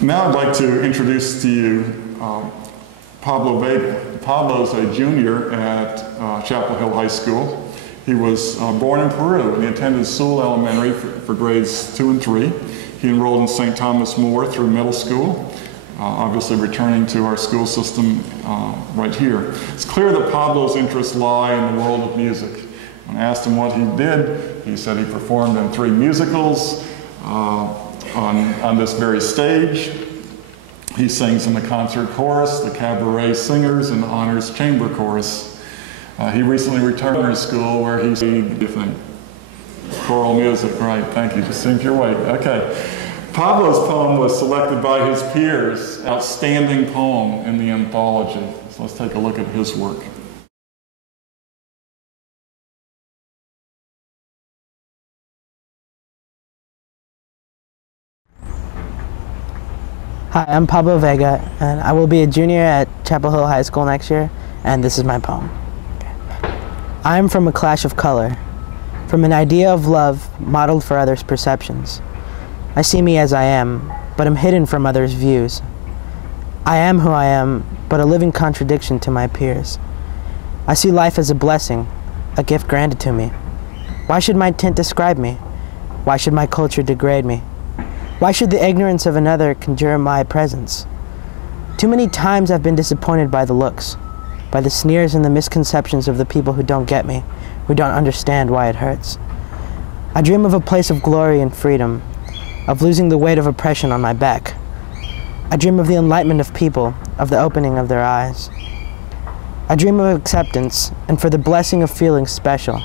Now I'd like to introduce to you Pablo Vega. Pablo's a junior at Chapel Hill High School. He was born in Peru, and he attended Sewell Elementary for grades 2 and 3. He enrolled in St. Thomas More through middle school, obviously returning to our school system right here. It's clear that Pablo's interests lie in the world of music. When I asked him what he did, he said he performed in 3 musicals on this very stage. He sings in the concert chorus, the cabaret singers, and the honors chamber chorus. He recently returned to school where he's choral music, right, thank you, just seems your way. Okay. Pablo's poem was selected by his peers, outstanding poem in the anthology. So let's take a look at his work. Hi, I'm Pablo Vega, and I will be a junior at Chapel Hill High School next year, and this is my poem. I am from a clash of color, from an idea of love modeled for others' perceptions. I see me as I am, but am hidden from others' views. I am who I am, but a living contradiction to my peers. I see life as a blessing, a gift granted to me. Why should my tint describe me? Why should my culture degrade me? Why should the ignorance of another conjure my presence? Too many times I've been disappointed by the looks, by the sneers and the misconceptions of the people who don't get me, who don't understand why it hurts. I dream of a place of glory and freedom, of losing the weight of oppression on my back. I dream of the enlightenment of people, of the opening of their eyes. I dream of acceptance and for the blessing of feeling special,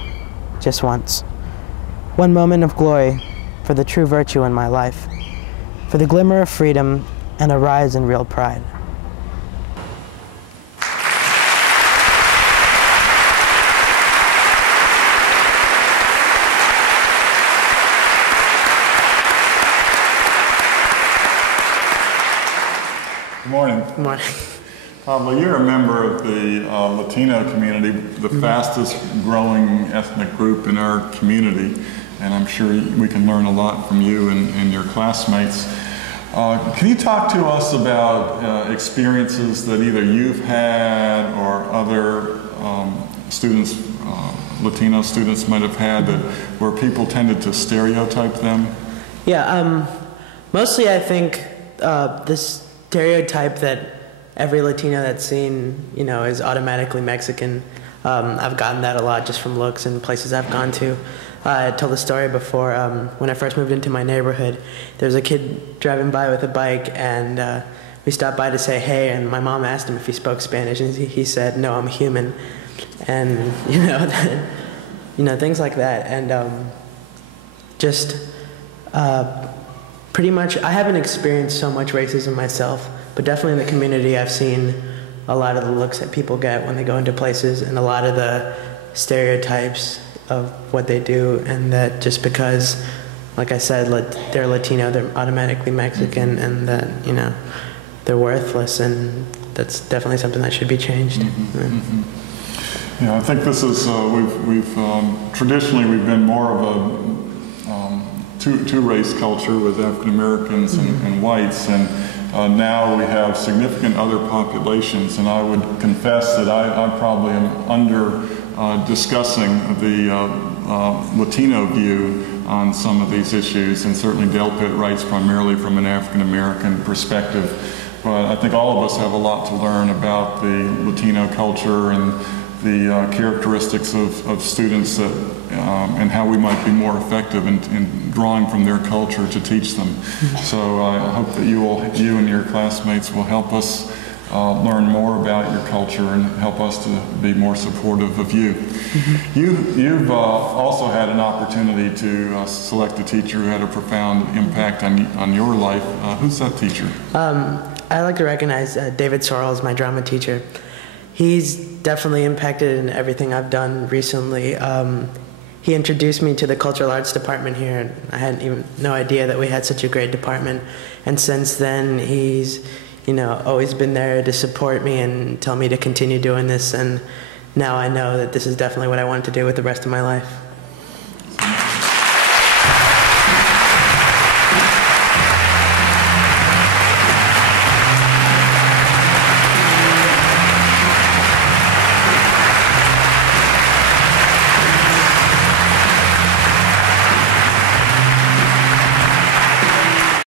just once. One moment of glory for the true virtue in my life, for the glimmer of freedom and a rise in real pride. Good morning. Good morning. Pablo, you're a member of the Latino community, the fastest growing ethnic group in our community, and I'm sure we can learn a lot from you and your classmates. Can you talk to us about experiences that either you've had or other students, Latino students might have had, where people tended to stereotype them? Yeah, mostly I think this stereotype that every Latino that's seen, is automatically Mexican. I've gotten that a lot just from looks and places I've gone to. I told the story before. When I first moved into my neighborhood, there was a kid driving by with a bike, and we stopped by to say hey, and my mom asked him if he spoke Spanish, and he said, "No, I'm human." And things like that. And pretty much, I haven't experienced so much racism myself, but definitely in the community I've seen a lot of the looks that people get when they go into places, and a lot of the stereotypes of what they do, and that just because, like I said, they're Latino, they're automatically Mexican, and that, they're worthless, and that's definitely something that should be changed. Yeah, I think this is, traditionally we've been more of a two-race culture with African Americans and whites, and now we have significant other populations, and I would confess that I probably am under discussing the Latino view on some of these issues, and certainly Del Pitt writes primarily from an African American perspective, but I think all of us have a lot to learn about the Latino culture and the characteristics of students and how we might be more effective in drawing from their culture to teach them. So I hope that you and your classmates will help us learn more about your culture and help us to be more supportive of you. You've also had an opportunity to select a teacher who had a profound impact on your life. Who's that teacher? I like to recognize David Sorrell as my drama teacher. He's definitely impacted in everything I've done recently. He introduced me to the Cultural Arts department here, and I had no idea that we had such a great department. And since then, he's always been there to support me and tell me to continue doing this. And now I know that this is definitely what I want to do with the rest of my life.